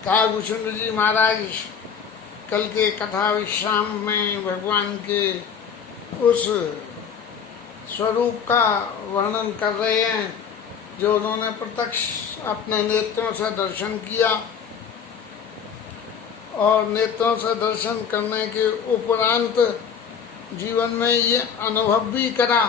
कागभूषण जी महाराज कल के कथा विश्राम में भगवान के उस स्वरूप का वर्णन कर रहे हैं जो उन्होंने प्रत्यक्ष अपने नेत्रों से दर्शन किया और नेत्रों से दर्शन करने के उपरांत जीवन में ये अनुभव भी करा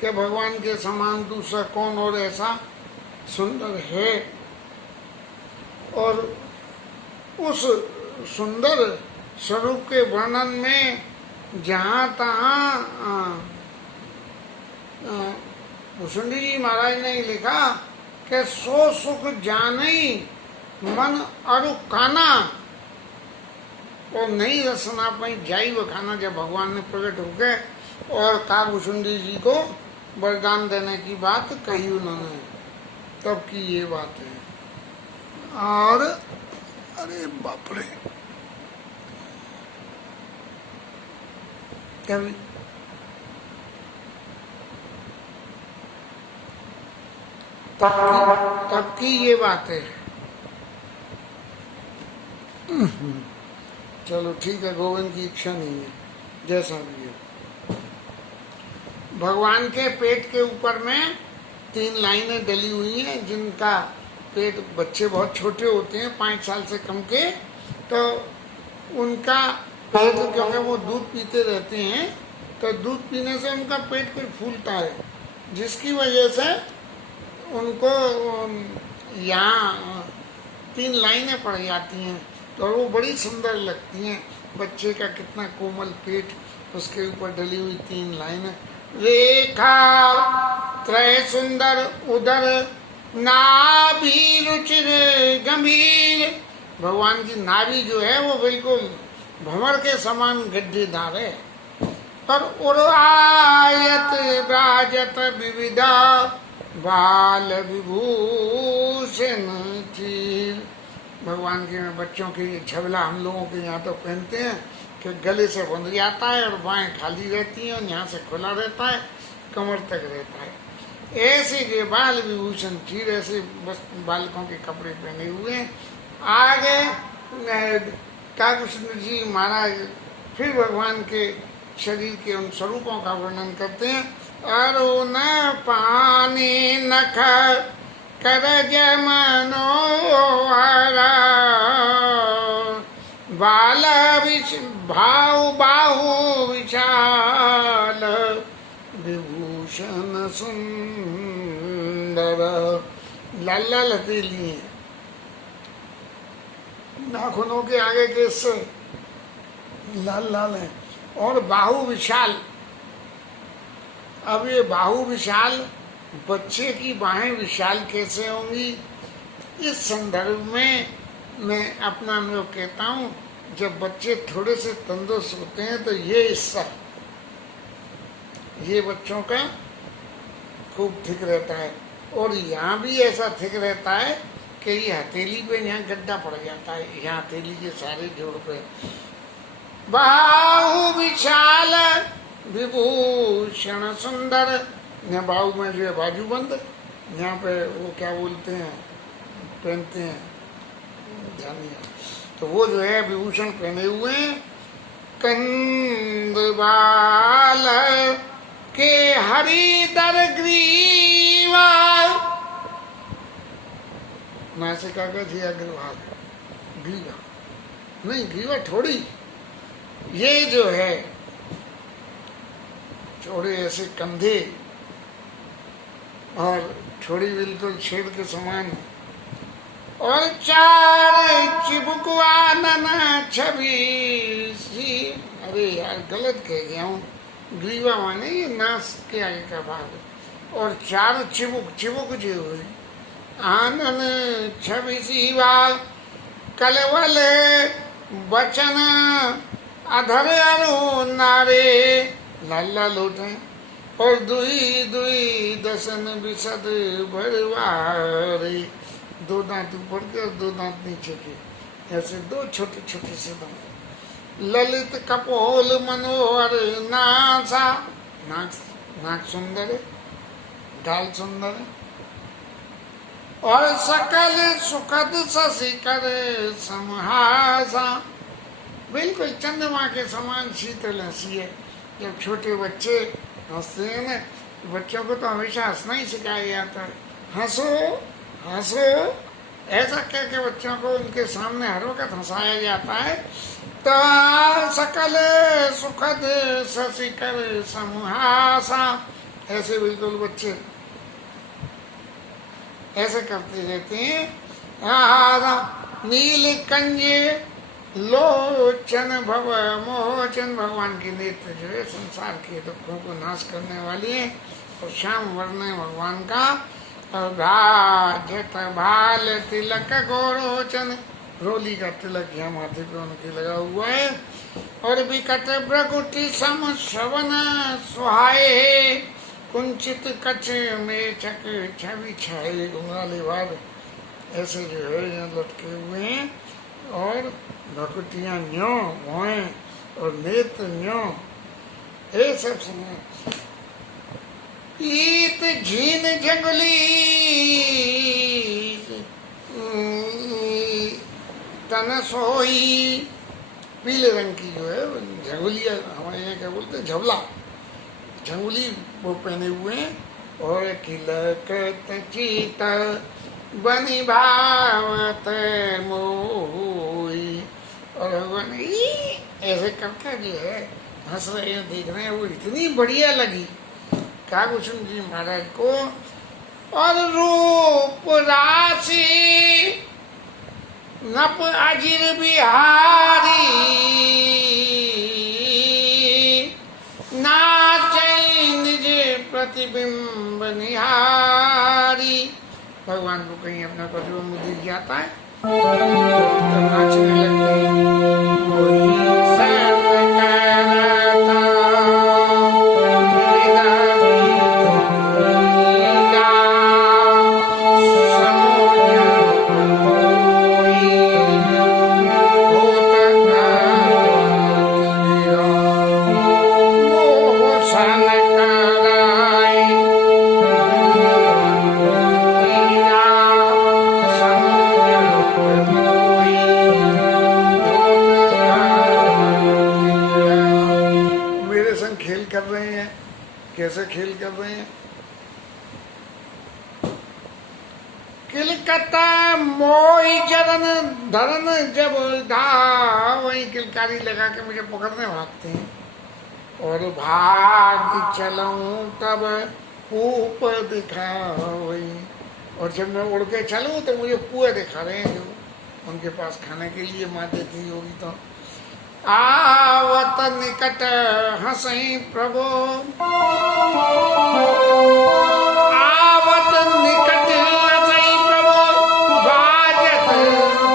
कि भगवान के समान दूसरा कौन और ऐसा सुंदर है। और उस सुंदर स्वरूप के वर्णन में जहाँ तहाँ भूषण जी महाराज ने लिखा कि सो सुख जाने मन अरु काना और नहीं रसना पाई जाई वो खाना। जब भगवान ने प्रकट हो गए और कागभूषण जी को वरदान देने की बात कही उन्होंने, तब की ये बात है। और अरे बाप रे, तब की ये बात है। चलो ठीक है, गोविंद की इच्छा नहीं है, जैसा भी है। भगवान के पेट के ऊपर में 3 लाइनें डली हुई हैं, जिनका पेट, बच्चे बहुत छोटे होते हैं 5 साल से कम के, तो उनका पेट, क्योंकि वो दूध पीते रहते हैं तो दूध पीने से उनका पेट फिर फूलता है, जिसकी वजह से उनको यहाँ 3 लाइनें पड़ जाती हैं तो वो बड़ी सुंदर लगती हैं। बच्चे का कितना कोमल पेट, उसके ऊपर डली हुई 3 लाइनें। रेखा त्रय सुंदर उदर नाभि रुचिर गंभीर। भगवान की नाभि जो है वो बिल्कुल भंवर के समान गड्ढेदार है। और उर्वायत राजत विविधा बाल विभूषण चीर। भगवान के बच्चों के झबला हम लोगों के यहाँ तो पहनते हैं कि गले से बंध जाता है और बाएं खाली रहती हैं, यहाँ से खुला रहता है, कमर तक रहता है। ऐसे के बाल विभूषण चीर, ऐसे बस बालकों के कपड़े पहने हुए हैं। आगे कागभूषण जी महाराज फिर भगवान के शरीर के उन स्वरूपों का वर्णन करते हैं। अरुण पानी नख करज मनोहर बाल भाव बाहु विशाल विभूषण सुंदर। लाल लाल हथेली है, नाखूनों के आगे के हिस्से लाल लाल है और बाहु विशाल। अब ये बाहु विशाल, बच्चे की बाहें विशाल कैसे होंगी? इस संदर्भ में मैं अपना अनुभव कहता हूँ, जब बच्चे थोड़े से तंदुरुस्त होते हैं तो ये हिस्सा, ये बच्चों का खूब ठीक रहता है। और यहाँ भी ऐसा ठीक रहता है कि ये हथेली पे यहाँ गड्ढा पड़ जाता है, यहाँ हथेली के सारे जोड़ पे। बाहु विशाल विभूषण सुंदर। यहाँ बाहु में जो है बाजूबंद, यहाँ पे वो क्या बोलते हैं, पहनते हैं, ध्यान नहीं आता, तो वो जो है विभूषण पहने हुए हैं। कंद बाल के हरिदर ग्रीवा। नासिका का जी अग्रभाग, ग्रीवा नहीं, ग्रीवा थोड़ी, ये जो है चौड़े ऐसे कंधे और छोड़ी बिल्कुल छेड़ के समान, और 4 चिबुकवानन छवि सी। अरे यार गलत कह गया हूँ, ग्रीवा माने ये नास के आगे का भाग, और 4 चिबुक, चिबुक जो हुई आनन छवि सीवा। कलवल बचन अधर अरु नारे। लाला लोटे और दुई दुई दसन विशद भरवारे। 2 दांत ऊपर के और 2 दांत नीचे के, ऐसे 2 छोटे छोटे से दांत। ललित कपोल मनोहर नासा। नाक सुंदर है, गाल सुंदर है, और सकल सुखद शशिकर समहासा, बिल्कुल चंद्रमा के समान शीतल हंसी है। जब छोटे बच्चे हंसते हैं ना, बच्चों को तो हमेशा हंसना ही सिखाया जाता है। हंसो हंसो, ऐसा कह के बच्चों को उनके सामने हर वक्त हंसाया जाता है। तो सकल सुखद शशिकर समहासा, ऐसे बिल्कुल बच्चे ऐसे करते रहते हैं। नील कंज लोचन भव मोहचन, भगवान के नेत्र जो है संसार के दुखों को नाश करने वाली है। और श्याम वर्ण है भगवान का। और भाजत भाल तिलक गोरोचन, रोली का तिलक यहाँ माथे पे उनके लगा हुआ है। और विकट भ्रगुटी सम श्रवण सुहाए, कुंचित कछ में चक छवि छाए, घुंघराले बाल ऐसे जो है यहाँ लटके हुए हैं। और भकुटियाँ न्यो भोए और नेत्र न्यो, ये सब सुने। ईत झीन जंगली तन सोई, पीले रंग की जो है झंगुलिया, हमारे यहाँ क्या बोलते हैं झबला, झंगुली वो पहने हुए हैं। और किलकत चित बनि भावत मोई, और भगवान ऐसे करके जो है हंस रहे हैं, देख रहे हैं। वो इतनी बढ़िया लगी काकुशुन जी महाराज को। और रूप राशि नप अजिर बिहारी, नाचै निज प्रतिबिंब निहारी। भगवान को कहीं अपना प्रतिबिंब दिख जाता है तो नाचने लगते हैं। कर रहे हैं, कैसे खेल कर रहे हैं। किलकता मोई चरण धरन जब धाव, वही किलकारी लगा के मुझे पकड़ने भागते हैं। और भाग चलूं तब पूप दिखावई, और जब मैं उड़ के चलूं तो मुझे पुआ दिखा रहे हैं, जो उनके पास खाने के लिए माँ देती होगी। तो आवत निकट हंसई प्रभु, आवत निकट हंसई प्रभु, बाजत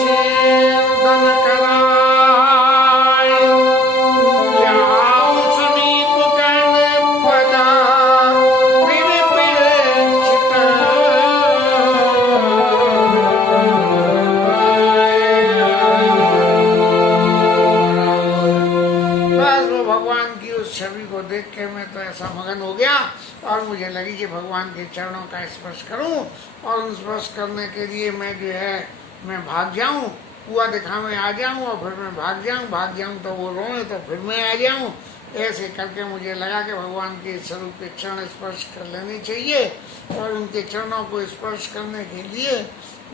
छेदन कराय, जाऊं समीप गण पदा विरपिरचित। भगवान की उस छवि को देख के मैं तो ऐसा मगन हो गया, और मुझे लगी कि भगवान के चरणों का स्पर्श करूं, और उन स्पर्श करने के लिए मैं जो है मैं भाग जाऊं, कुआ दिखावे आ जाऊं, और फिर मैं भाग जाऊं तो वो रोए तो फिर मैं आ जाऊं। ऐसे करके मुझे लगा कि भगवान के स्वरूप के चरण स्पर्श कर लेने चाहिए, और उनके चरणों को स्पर्श करने के लिए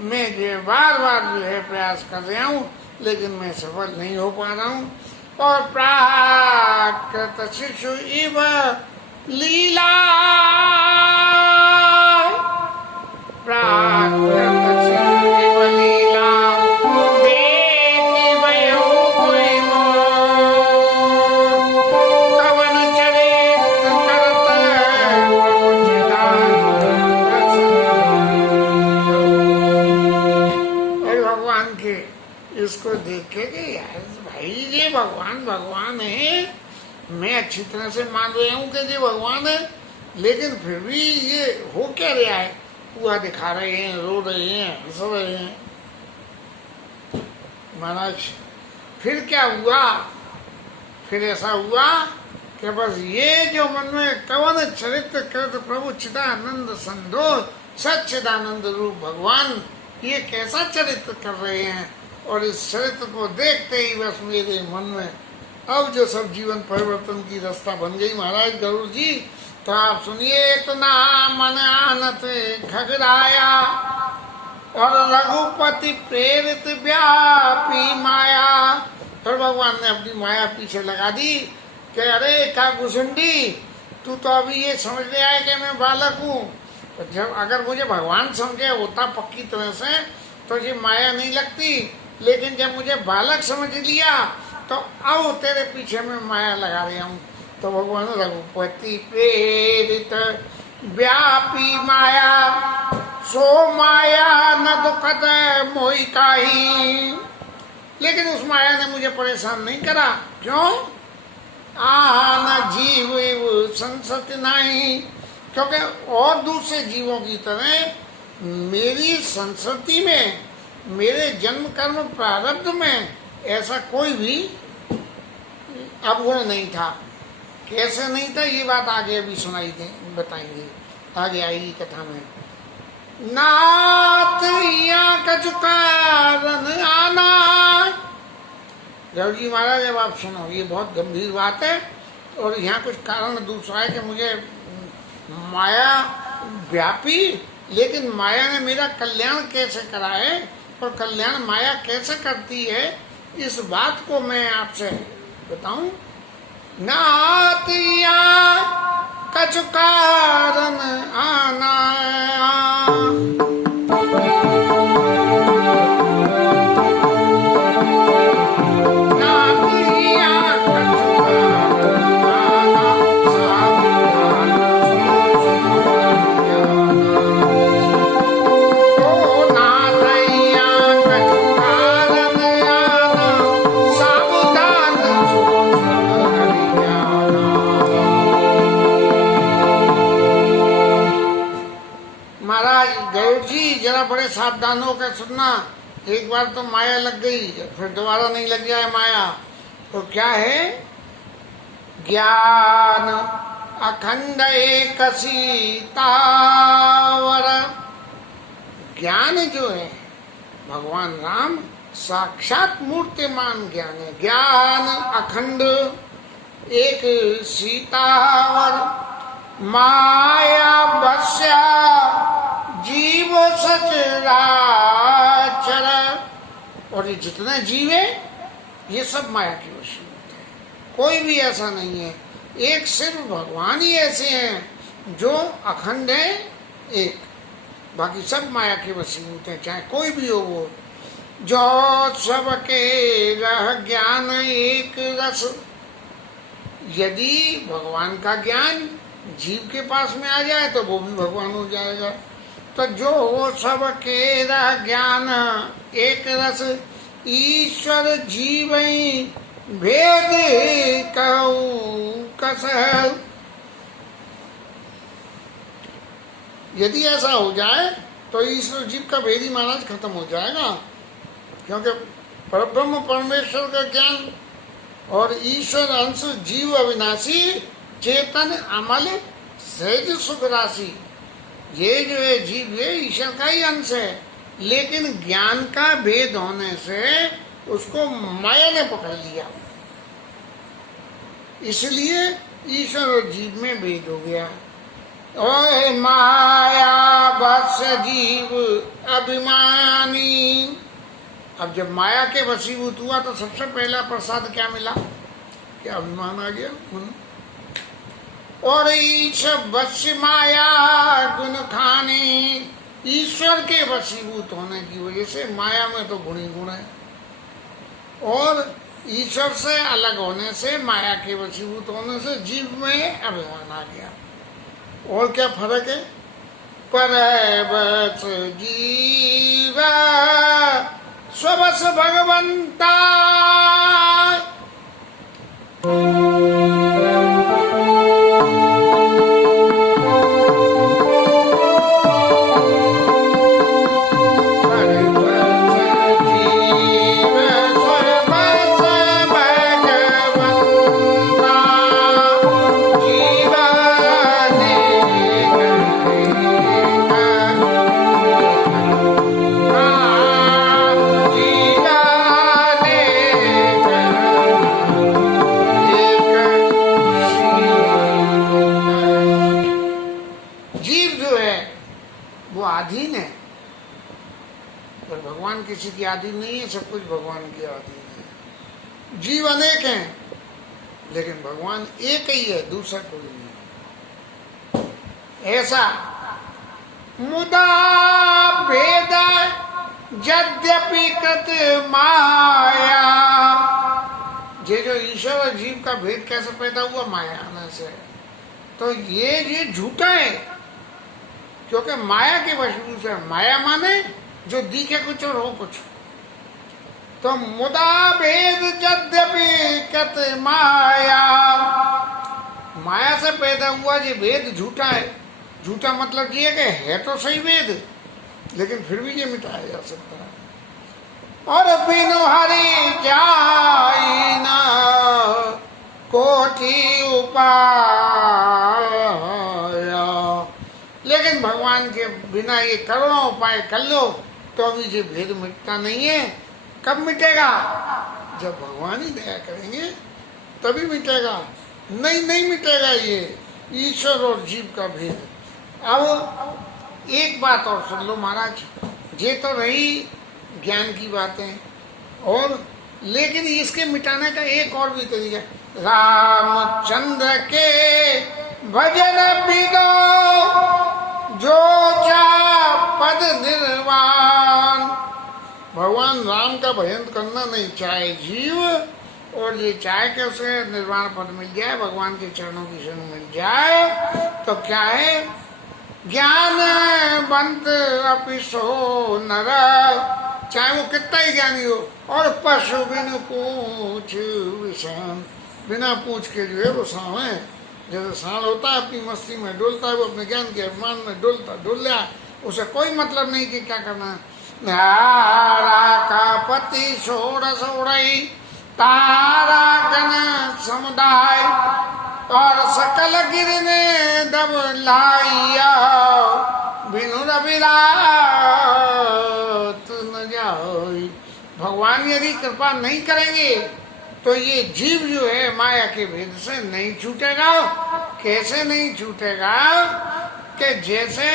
मैं जो है बार बार जो है प्रयास कर रहा हूँ, लेकिन मैं सफल नहीं हो पा रहा हूँ। और प्राकृत शिशु इव लीला, प्राकृत शिशु इव लीला, देखि भयो कोई मोर, कवन चरित करत और भगवान के इसको देख के यार भाई ये भगवान है, मैं अच्छी तरह से मान रहा हूँ कि ये भगवान है, लेकिन फिर भी ये हो क्या रहा है। कुआ दिखा रहे हैं, रो रहे हैं, हंस रहे हैं। महाराज फिर क्या हुआ, फिर ऐसा हुआ कि बस ये जो मन में कवन चरित्र कृत प्रभु चिदानंद संदो, सच्चिदानंद रूप भगवान ये कैसा चरित्र कर रहे हैं। और इस चरित्र को देखते ही बस मेरे मन में अब जो सब जीवन परिवर्तन की रास्ता बन गई महाराज गरुड़ जी। तो आप सुनिए, तो ना मन आनत खगराया और रघुपति प्रेरित व्यापी माया। फिर भगवान ने अपनी माया पीछे लगा दी कि अरे काकुसुंडी, तू तो अभी ये समझ ले आया कि मैं बालक हूँ। तो जब अगर मुझे भगवान समझे होता पक्की तरह से तो ये माया नहीं लगती, लेकिन जब मुझे बालक समझ लिया तो अब तेरे पीछे मैं माया लगा रहा हूँ। तो भगवान रघुपति प्रेरित व्यापी माया, सो माया न दुखद मोहि काही। लेकिन उस माया ने मुझे परेशान नहीं करा। क्यों? आन जीव संसति नहीं, क्योंकि और दूसरे जीवों की तरह मेरी संस्कृति में, मेरे जन्म कर्म प्रारब्ध में ऐसा कोई भी अवगुण नहीं था। कैसे नहीं था ये बात आगे अभी सुनाई दे बताएंगे, आगे आएगी कथा में। नाथ कचुकारन आना। गरुड़ जी महाराज जब आप सुनो, ये बहुत गंभीर बात है और यहाँ कुछ कारण दूसरा है कि मुझे माया व्यापी, लेकिन माया ने मेरा कल्याण कैसे करा है और कल्याण माया कैसे करती है, इस बात को मैं आपसे बताऊं। नातिया कचुकारन आना। बड़े सावधान होकर सुनना। एक बार तो माया लग गई, फिर दोबारा नहीं लग जाए माया तो क्या है? ज्ञान अखंड एक सीतावर। ज्ञान जो है भगवान राम साक्षात मूर्तिमान ज्ञान है। ज्ञान अखंड एक सीतावर, माया बस्या जीव सचराचर। और ये जितने जीव है ये सब माया की वशीभूत है, कोई भी ऐसा नहीं है। एक सिर्फ भगवान ही ऐसे हैं जो अखंड है एक, बाकी सब माया के वशीभूत हैं, चाहे कोई भी हो वो। जो सबके रह ज्ञान एक रस। यदि भगवान का ज्ञान जीव के पास में आ जाए तो वो भी भगवान हो जाएगा। तो जो हो सब केरा ज्ञान एक रस, ईश्वर जीव भेद कहूं कस। यदि ऐसा हो जाए तो ईश्वर जीव का भेद ही महाराज खत्म हो जाएगा, क्योंकि परब्रह्म परमेश्वर का ज्ञान और ईश्वर अंश जीव अविनाशी चेतन अमल सहज सुख राशि। ये जो है जीव है ईश्वर का ही अंश है, लेकिन ज्ञान का भेद होने से उसको माया ने पकड़ लिया, इसलिए ईश्वर और जीव में भेद हो गया। ओए माया बस जीव अभिमानी। अब जब माया के वशीभूत हुआ तो सबसे पहला प्रसाद क्या मिला? क्या अभिमान आ गया। और ईश्वर वश माया गुण खाने। ईश्वर के वशीभूत होने की वजह से माया में तो गुण ही गुण है, और ईश्वर से अलग होने से, माया के वशीभूत होने से जीव में अभिमान आ गया। और क्या फर्क है? परबस जीव स्वबस भगवंता। पर भगवान किसी की अधीन नहीं है, सब कुछ भगवान के अधीन है। जीव अनेक हैं लेकिन भगवान एक ही है, दूसरा कोई नहीं है। ऐसा मुदा भेद यद्यपि कृत माया, ये जो ईश्वर और जीव का भेद कैसे पैदा हुआ? माया आने से। तो ये झूठा है, क्योंकि माया के वश है। माया माने जो दिखे कुछ और हो कुछ। तो मुदा भेद यद्यपि कृत माया, माया से पैदा हुआ ये भेद झूठा है। झूठा मतलब ये है तो सही भेद, लेकिन फिर भी ये मिटाया जा सकता है। और बिनु हरि जाई न कोटि उपाय, लेकिन भगवान के बिना ये करोड़ों उपाय कर लो तो अभी ये भेद मिटता नहीं है। कब मिटेगा? जब भगवान ही दया करेंगे तभी मिटेगा, नहीं मिटेगा ये ईश्वर और जीव का भेद। अब एक बात और सुन लो महाराज, ये तो रही ज्ञान की बातें, और लेकिन इसके मिटाने का एक और भी तरीका। रामचंद्र के भजन बिनो जो चा पद निर्वाण, भगवान राम का भजन करना नहीं चाहे जीव, और ये चाहे कि उसे निर्वाण पद मिल जाए, भगवान के चरणों की शरण मिल जाए, तो क्या है? ज्ञानवंत अपि सो नर, चाहे वो कितना ही ज्ञानी हो, और पशु बिन पूछ विषम, बिना पूछ के जो है वो सांड है। जैसे सांड होता है अपनी मस्ती में डोलता है, वो अपने ज्ञान के अभिमान में डोल रहा, उसे कोई मतलब नहीं कि क्या करना है। नारा का पति सोड़ई तारा गण समुदाय, और सकल गिरने दब लाइया बिनु रविरात न जाई। भगवान यदि कृपा नहीं करेंगे तो ये जीव जो है माया के भेद से नहीं छूटेगा। कैसे नहीं छूटेगा? कि जैसे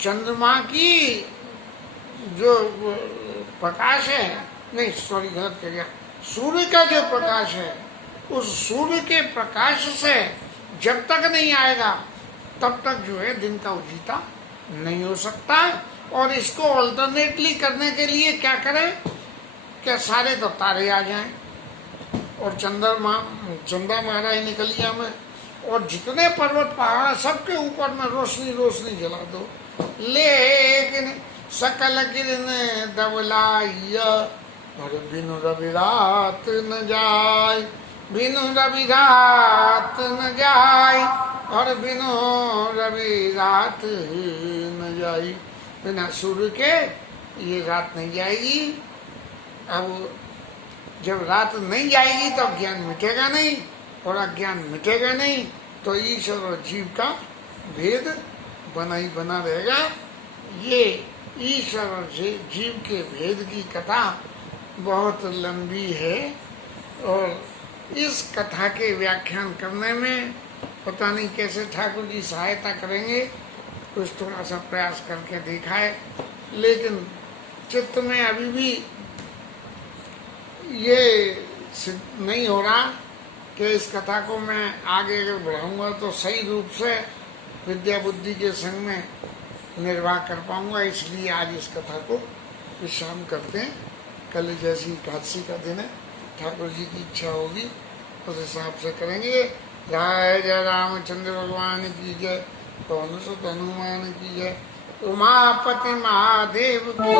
चंद्रमा की जो प्रकाश है, नहीं सॉरी गलत कह गया, सूर्य का जो प्रकाश है, उस सूर्य के प्रकाश से जब तक नहीं आएगा तब तक जो है दिन का उजीता नहीं हो सकता। और इसको ऑल्टरनेटली करने के लिए क्या करें कि सारे तो तारे आ जाएं और चंदा महाराज निकलिया में, और जितने पर्वत पहाड़ सबके ऊपर में रोशनी जला दो। लेकिन सकल किरण दबलाइया और बिनु रवि रात न जाय, बिनु रवि रात न जाय, और बिनु रवि रात न जाई। बिना सूर्य के ये रात नहीं जाएगी। अब जब रात नहीं जाएगी तो ज्ञान मिटेगा नहीं, और अज्ञान मिटेगा नहीं तो ईश्वर और जीव का भेद बना ही बना रहेगा। ये ईश्वर और जीव के भेद की कथा बहुत लंबी है, और इस कथा के व्याख्यान करने में पता नहीं कैसे ठाकुर जी सहायता करेंगे। कुछ थोड़ा सा प्रयास करके देखा है, लेकिन चित्त में अभी भी ये सिद्ध नहीं हो रहा कि इस कथा को मैं आगे अगर बढ़ाऊंगा तो सही रूप से विद्या बुद्धि के संग में निर्वाह कर पाऊंगा। इसलिए आज इस कथा को विश्राम करते हैं। कल जैसी एकादशी का दिन है, ठाकुर जी की इच्छा होगी उस हिसाब से करेंगे। जय जय रामचंद्र भगवान की जय, पवन सुत हनुमान की जय, उमापति महादेव की